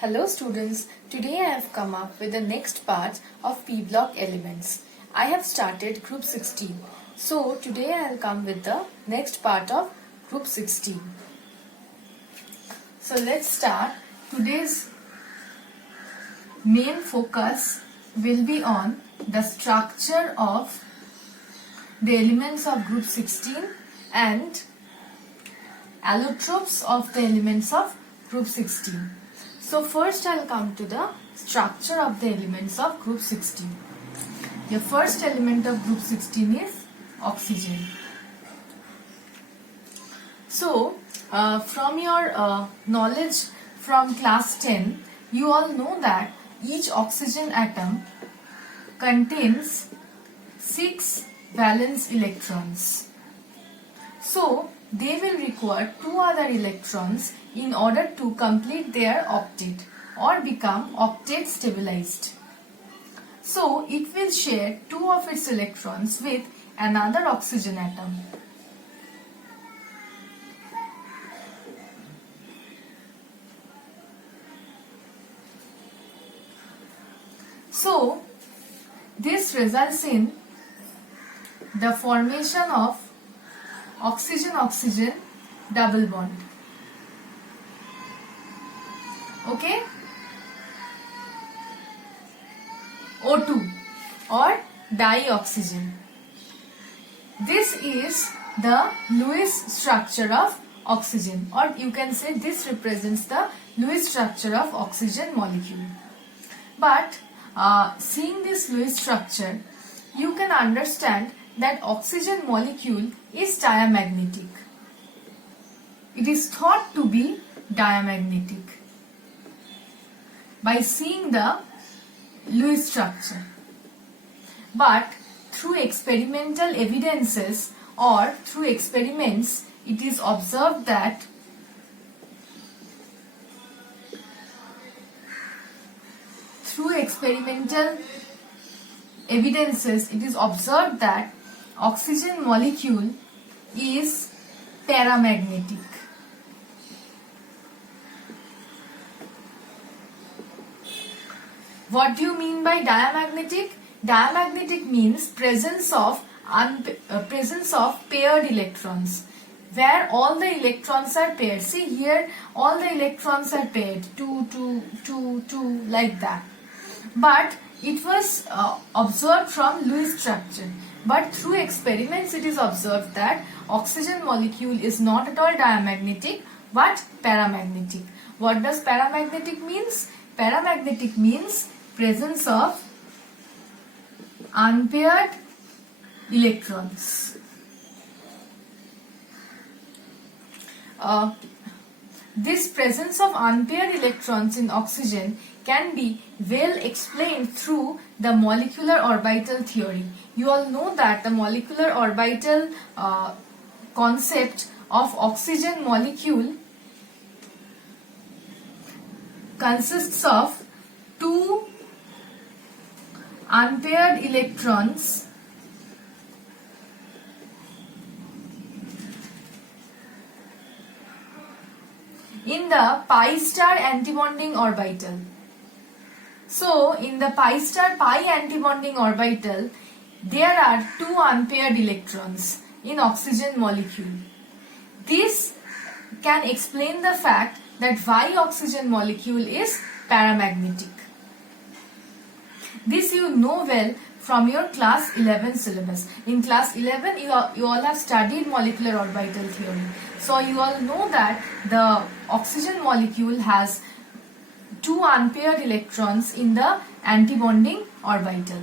Hello students, today I have come up with the next part of P block elements. I have started group 16. So today I will come with the next part of group 16. So let's start. Today's main focus will be on the structure of the elements of group 16 and allotropes of the elements of group 16. So first I'll come to the structure of the elements of group 16. The first element of group 16 is oxygen. So from your knowledge from class 10, you all know that each oxygen atom contains 6 valence electrons. So they will require 2 other electrons in order to complete their octet or become octet stabilized. So it will share 2 of its electrons with another oxygen atom. So this results in the formation of oxygen-oxygen double bond. Okay? O2 or dioxygen. This is the Lewis structure of oxygen, or you can say this represents the Lewis structure of oxygen molecule. But seeing this Lewis structure, you can understand that oxygen molecule is diamagnetic. It is thought to be diamagnetic by seeing the Lewis structure. But through experimental evidences or through experiments, it is observed that oxygen molecule is paramagnetic. What do you mean by diamagnetic? Diamagnetic means presence of paired electrons, where all the electrons are paired. See here, all the electrons are paired, 2, 2, 2, 2, like that. But it was observed from Lewis structure. But through experiments, it is observed that oxygen molecule is not at all diamagnetic, but paramagnetic. What does paramagnetic means? Paramagnetic means presence of unpaired electrons. This presence of unpaired electrons in oxygen can be well explained through the molecular orbital theory. You all know that the molecular orbital concept of oxygen molecule consists of 2 unpaired electrons in the pi star antibonding orbital. So in the pi star pi antibonding orbital, there are 2 unpaired electrons in oxygen molecule. This can explain the fact that why oxygen molecule is paramagnetic. This you know well from your class 11 syllabus. In class 11, you all have studied molecular orbital theory. So you all know that the oxygen molecule has 2 unpaired electrons in the antibonding orbital,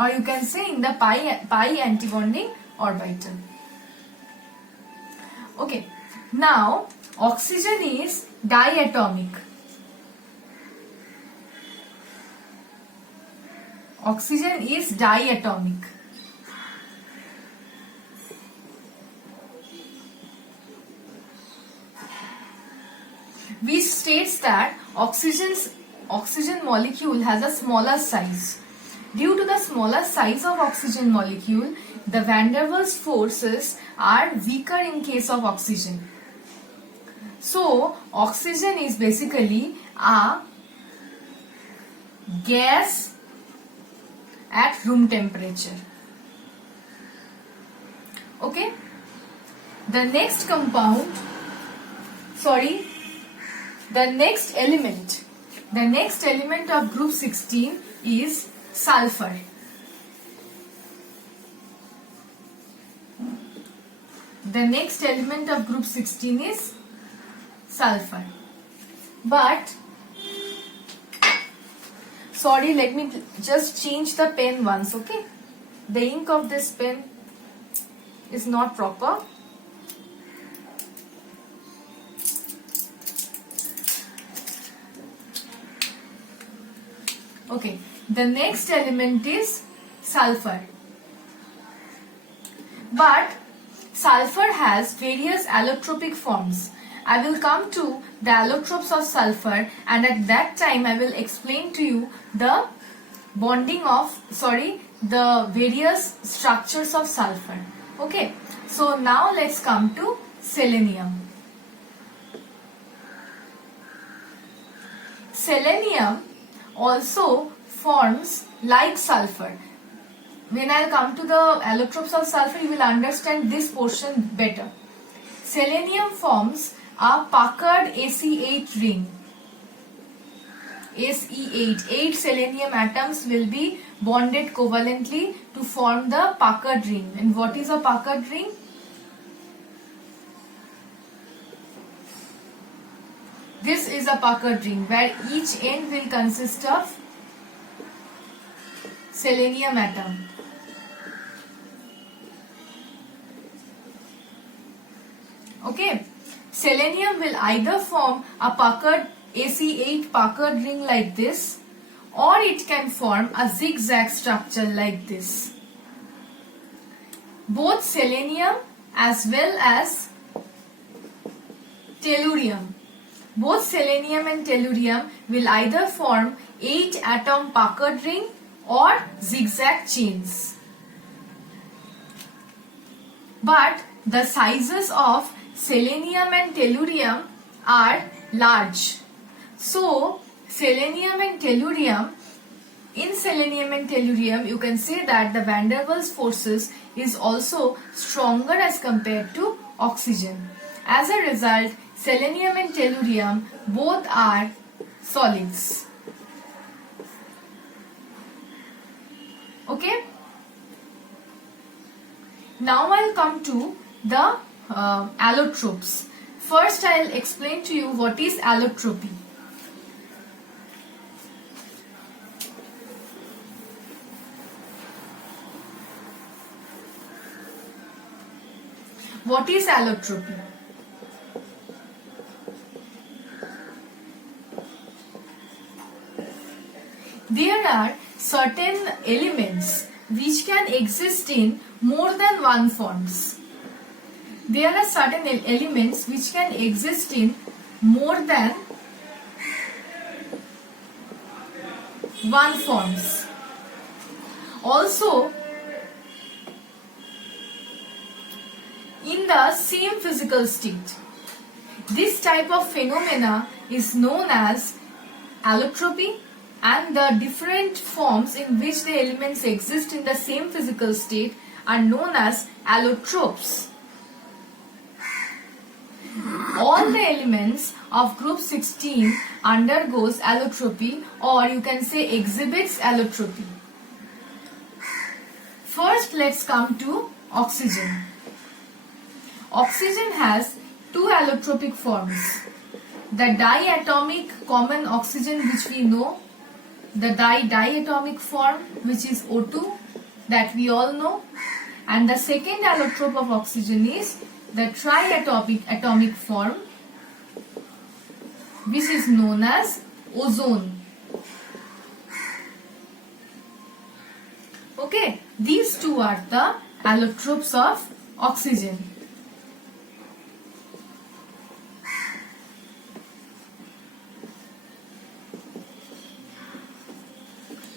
or you can say in the pi antibonding orbital. Okay, now oxygen is diatomic. Oxygen is diatomic. Which states that oxygen molecule has a smaller size. Due to the smaller size of oxygen molecule, the van der Waals forces are weaker in case of oxygen. So oxygen is basically a gas at room temperature. Okay. The next element of group 16 is sulfur. The next element of group 16 is sulfur. But sorry, let me just change the pen once, okay? The ink of this pen is not proper. Okay, the next element is sulfur. But sulfur has various allotropic forms. I will come to the allotropes of sulfur, and at that time I will explain to you the the various structures of sulfur. Okay, so now let's come to selenium. Selenium also forms like sulfur. When I come to the allotropes of sulfur, you will understand this portion better. Selenium forms a puckered Se8 ring. Se8. 8 selenium atoms will be bonded covalently to form the puckered ring. And what is a puckered ring? This is a puckered ring where each end will consist of selenium atom. Okay, selenium will either form a puckered Se8 puckered ring like this, or it can form a zigzag structure like this. Both selenium as well as tellurium. Both selenium and tellurium will either form 8 atom puckered ring or zigzag chains. But the sizes of selenium and tellurium are large. So selenium and tellurium, in selenium and tellurium you can say that the van der Waals forces is also stronger as compared to oxygen. As a result, selenium and tellurium both are solids. Okay. Now I'll come to the allotropes. First I'll explain to you what is allotropy. What is allotropy? There are certain elements which can exist in more than one forms. There are certain elements which can exist in more than one forms. Also, in the same physical state. This type of phenomena is known as allotropy, and the different forms in which the elements exist in the same physical state are known as allotropes. All the elements of group 16 undergoes allotropy, or you can say exhibits allotropy. First, let's come to oxygen. Oxygen has two allotropic forms. The diatomic common oxygen, which we know, the diatomic form, which is O2, that we all know, and the second allotrope of oxygen is the triatomic form, which is known as ozone. Okay, these two are the allotropes of oxygen.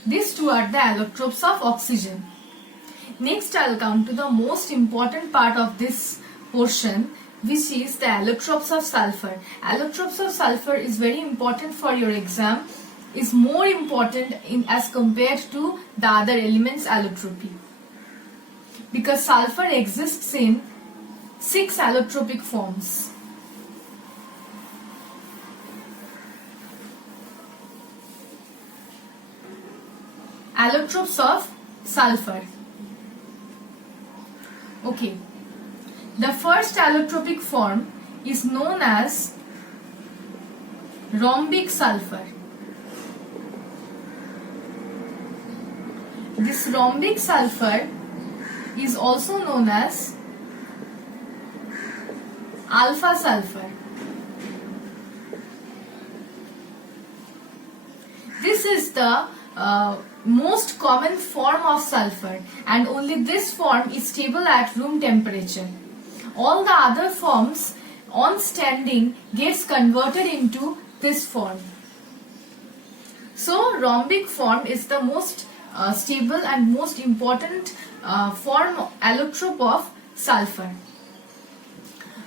These two are the allotropes of oxygen. Next, I will come to the most important part of this portion, which is the allotropes of sulfur. Allotropes of sulfur is very important for your exam, is more important in as compared to the other elements allotropy, because sulfur exists in 6 allotropic forms. Allotropes of sulfur. Okay. The first allotropic form is known as rhombic sulfur. This rhombic sulfur is also known as alpha sulfur. This is the most common form of sulfur, and only this form is stable at room temperature. All the other forms on standing gets converted into this form. So rhombic form is the most stable and most important form allotrope of sulfur.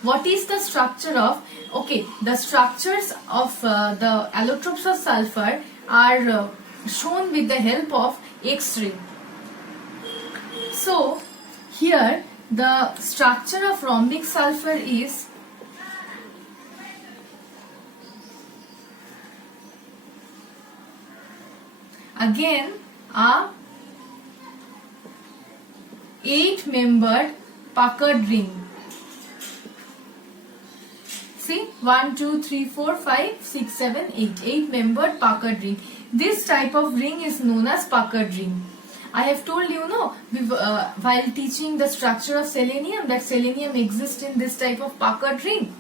What is the structure of? Okay, the structures of the allotropes of sulfur are shown with the help of X-ray. So here the structure of rhombic sulfur is again a 8-membered puckered ring. See, 1, 2, 3, 4, 5, 6, 7, 8. 8-membered puckered ring. This type of ring is known as puckered ring. I have told you, while teaching the structure of selenium, that selenium exists in this type of puckered ring.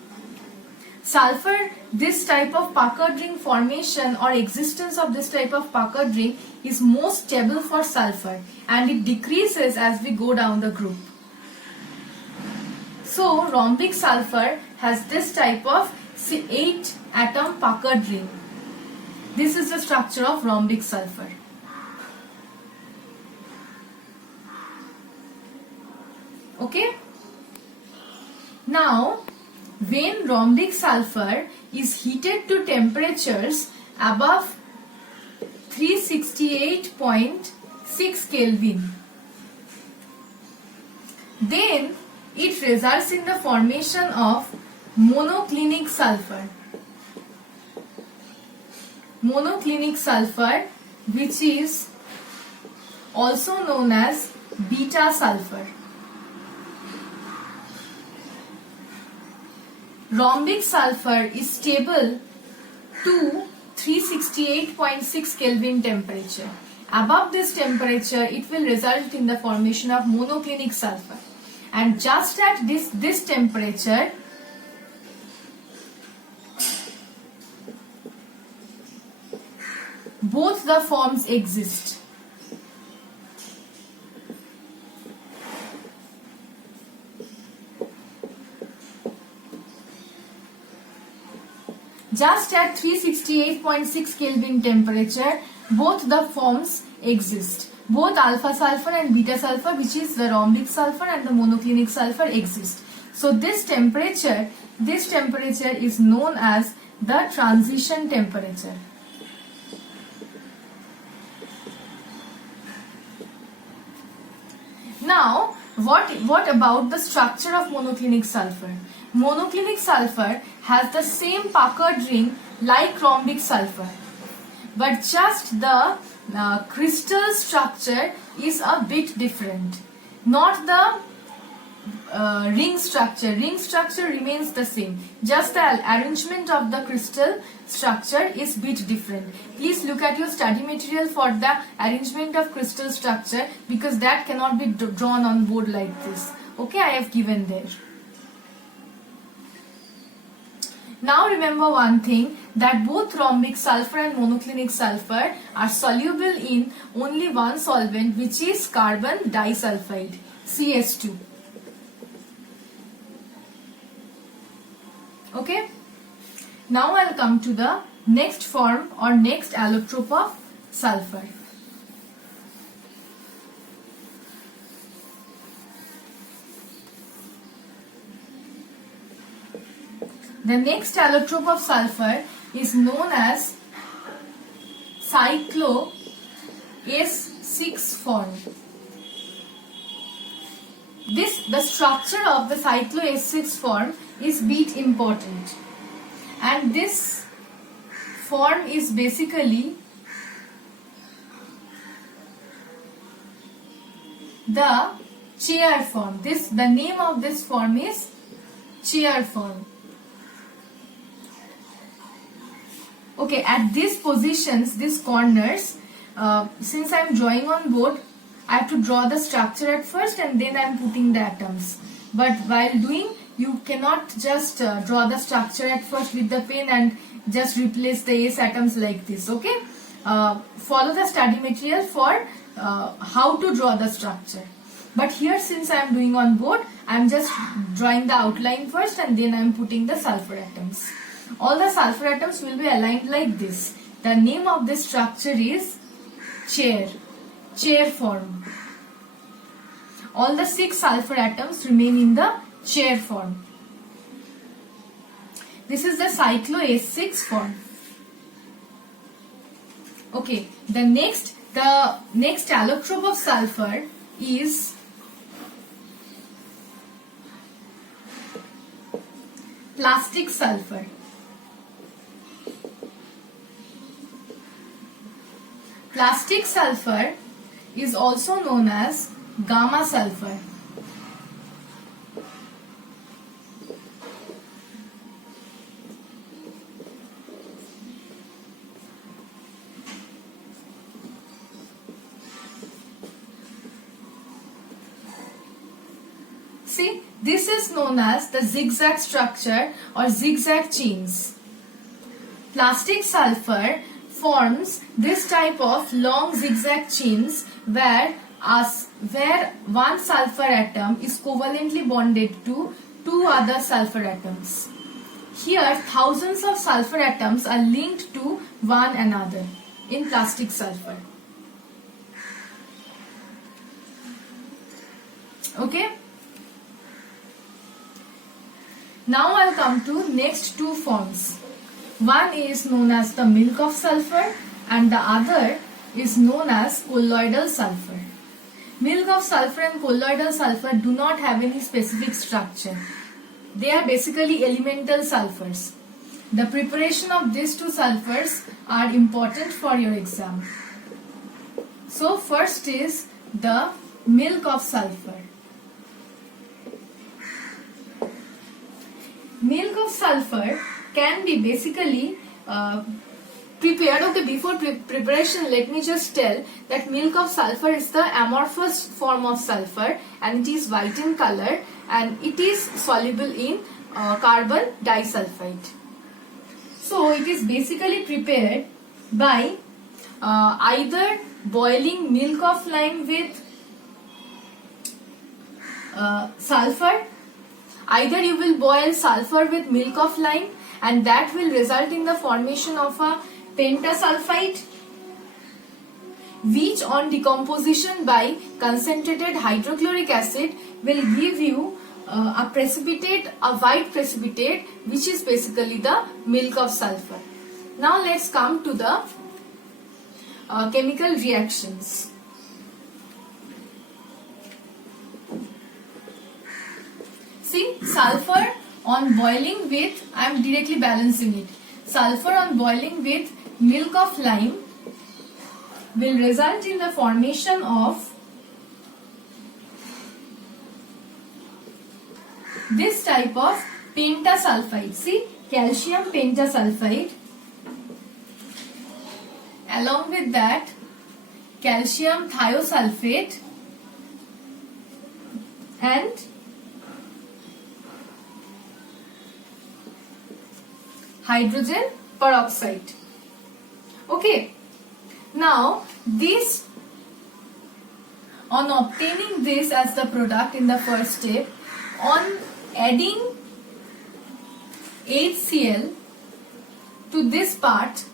Sulfur, this type of puckered ring formation or existence of this type of puckered ring is most stable for sulfur, and it decreases as we go down the group. So rhombic sulfur has this type of 8-atom puckered ring. This is the structure of rhombic sulfur. Okay? Now, when rhombic sulfur is heated to temperatures above 368.6 Kelvin, then it results in the formation of monoclinic sulfur. Monoclinic sulfur, which is also known as beta sulfur. Rhombic sulfur is stable to 368.6 Kelvin temperature. Above this temperature, it will result in the formation of monoclinic sulfur. And just at this temperature, both the forms exist. Just at 368.6 Kelvin temperature, both the forms exist. Both alpha sulfur and beta sulfur, which is the rhombic sulfur and the monoclinic sulfur, exist. So this temperature is known as the transition temperature. Now, what about the structure of monoclinic sulfur? Monoclinic sulfur has the same puckered ring like rhombic sulfur, but just the crystal structure is a bit different. Not the ring structure. Ring structure remains the same. Just the arrangement of the crystal structure is bit different. Please look at your study material for the arrangement of crystal structure, because that cannot be drawn on board like this. Okay, I have given there. Now remember one thing, that both rhombic sulfur and monoclinic sulfur are soluble in only one solvent, which is carbon disulfide, CS2. Okay. Now I'll come to the next form or next allotrope of sulfur. The next allotrope of sulfur is known as cyclo S6 form. The structure of the cyclo S6 form is bit important, and this form is basically the chair form. The name of this form is chair form. Okay, at these positions, these corners, since I am drawing on board, I have to draw the structure at first and then I am putting the atoms. But while doing, you cannot just draw the structure at first with the pen and just replace the S atoms like this. Okay, follow the study material for how to draw the structure. But here, since I am doing on board, I am just drawing the outline first and then I am putting the sulfur atoms. All the sulfur atoms will be aligned like this. The name of this structure is chair form. All the 6 sulfur atoms remain in the chair form. This is the cyclo S6 form. Okay, the next allotrope of sulfur is plastic sulfur. Plastic sulfur is also known as gamma sulfur. See, this is known as the zigzag structure or zigzag chains. Plastic sulfur forms this type of long zigzag chains where one sulfur atom is covalently bonded to 2 other sulfur atoms. Here, thousands of sulfur atoms are linked to one another in plastic sulfur. Okay? Now I'll come to next 2 forms. One is known as the milk of sulfur and the other is known as colloidal sulfur. Milk of sulfur and colloidal sulfur do not have any specific structure. They are basically elemental sulfurs. The preparation of these 2 sulfurs are important for your exam. So first is the milk of sulfur. Milk of sulfur can be basically prepared. Okay, before preparation, let me just tell that milk of sulfur is the amorphous form of sulfur and it is white in color and it is soluble in carbon disulfide. So it is basically prepared by either boiling milk of lime with sulfur. Either you will boil sulfur with milk of lime and that will result in the formation of a pentasulfide, which on decomposition by concentrated hydrochloric acid will give you a white precipitate, which is basically the milk of sulfur. Now let's come to the chemical reactions. See, sulfur on boiling with, I am directly balancing it. Sulfur on boiling with milk of lime will result in the formation of this type of pentasulfide. See, calcium pentasulfide. Along with that, calcium thiosulfate and hydrogen peroxide. Okay. Now, on obtaining this as the product in the first step, on adding HCl to this part,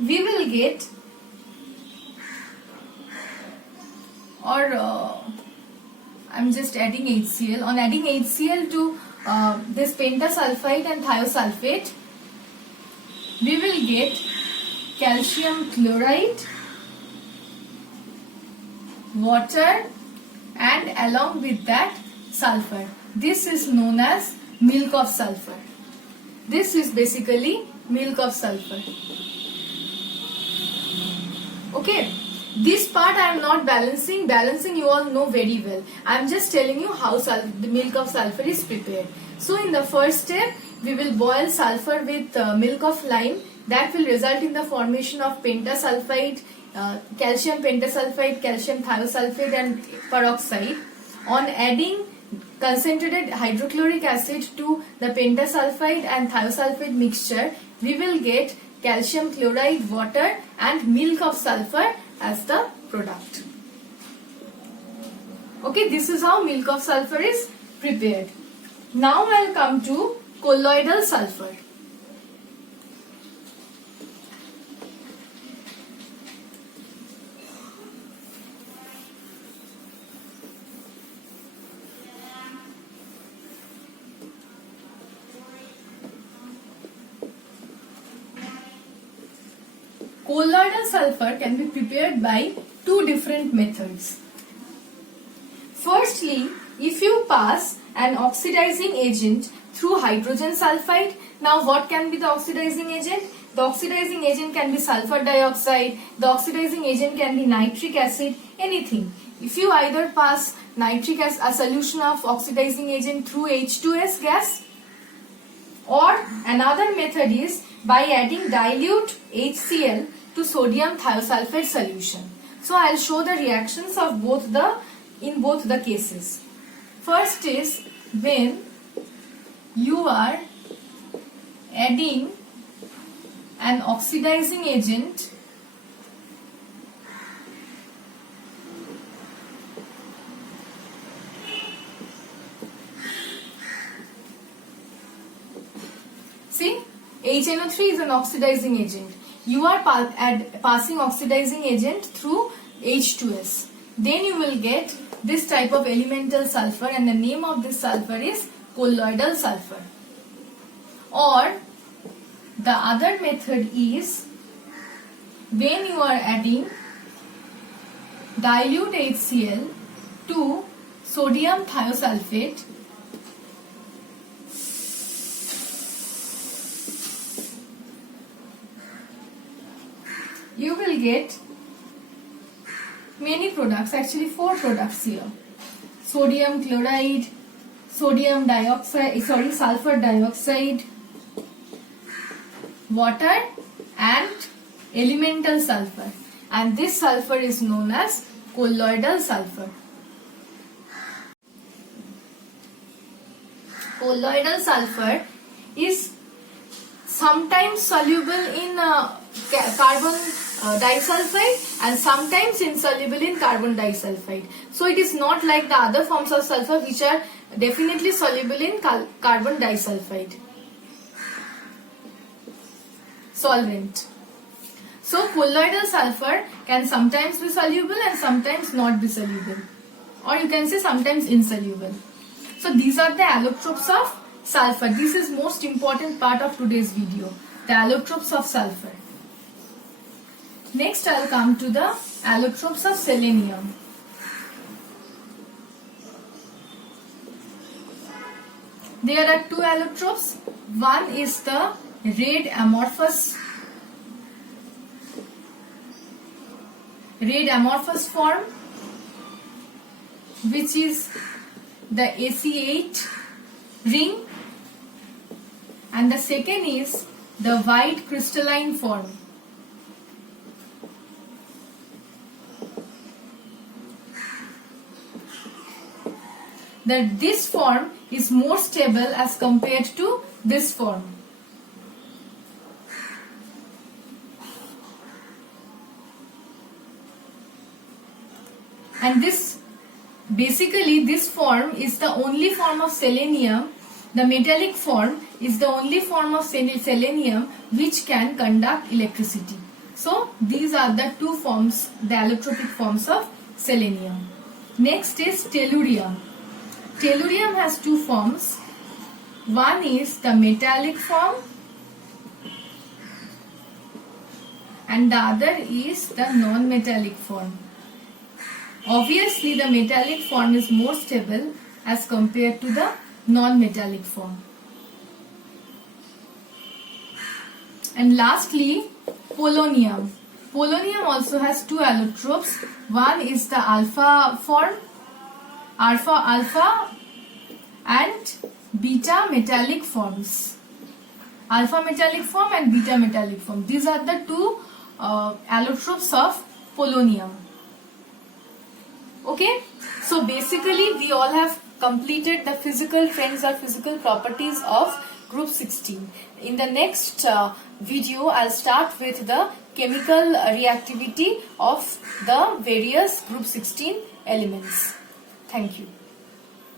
we will get, I'm just adding HCl. On adding HCl to this pentasulfide and thiosulfate, we will get calcium chloride, water, and along with that sulfur. This is known as milk of sulfur. This is basically milk of sulfur. Okay, this part I am not balancing. Balancing you all know very well. I am just telling you how the milk of sulfur is prepared. So in the first step, we will boil sulfur with milk of lime. That will result in the formation of pentasulfide, calcium pentasulfide, calcium thiosulfate and peroxide. On adding concentrated hydrochloric acid to the pentasulfide and thiosulfate mixture, we will get calcium chloride, water and milk of sulfur as the product. Okay, this is how milk of sulfur is prepared. Now I will come to colloidal sulfur. Colloidal sulfur can be prepared by two different methods. Firstly, if you pass an oxidizing agent through hydrogen sulfide, now what can be the oxidizing agent? The oxidizing agent can be sulfur dioxide, the oxidizing agent can be nitric acid, anything. If you either pass nitric acid, a solution of oxidizing agent through H2S gas, or another method is by adding dilute HCl to sodium thiosulfate solution. So I will show the reactions of in both the cases. First is when you are adding an oxidizing agent see, HNO3 is an oxidizing agent. You are passing oxidizing agent through H2S. Then you will get this type of elemental sulfur, and the name of this sulfur is colloidal sulfur. Or the other method is when you are adding dilute HCl to sodium thiosulfate, you will get many products, actually 4 products here. Sodium chloride, sodium dioxide, sulfur dioxide, water and elemental sulfur. And this sulfur is known as colloidal sulfur. Colloidal sulfur is sometimes soluble in carbon disulfide and sometimes insoluble in carbon disulfide. So it is not like the other forms of sulfur which are definitely soluble in carbon disulfide solvent. So colloidal sulfur can sometimes be soluble and sometimes not be soluble, or you can say sometimes insoluble. So these are the allotropes of sulfur. This is most important part of today's video, the allotropes of sulfur. Next I will come to the allotropes of selenium. There are two allotropes. One is the red amorphous form, which is the AC8 ring, and the second is the white crystalline form. That this form is more stable as compared to this form. And this form is the only form of selenium, the metallic form is the only form of selenium which can conduct electricity. So these are the two forms, the allotropic forms of selenium. Next is tellurium. Tellurium has two forms. One is the metallic form and the other is the non-metallic form. Obviously, the metallic form is more stable as compared to the non-metallic form. And lastly, polonium. Polonium also has two allotropes. One is the alpha form, alpha and beta metallic forms. Alpha metallic form and beta metallic form. These are the two allotropes of polonium. Okay, so basically we all have completed the physical trends or physical properties of group 16. In the next video, I'll start with the chemical reactivity of the various group 16 elements. Thank you.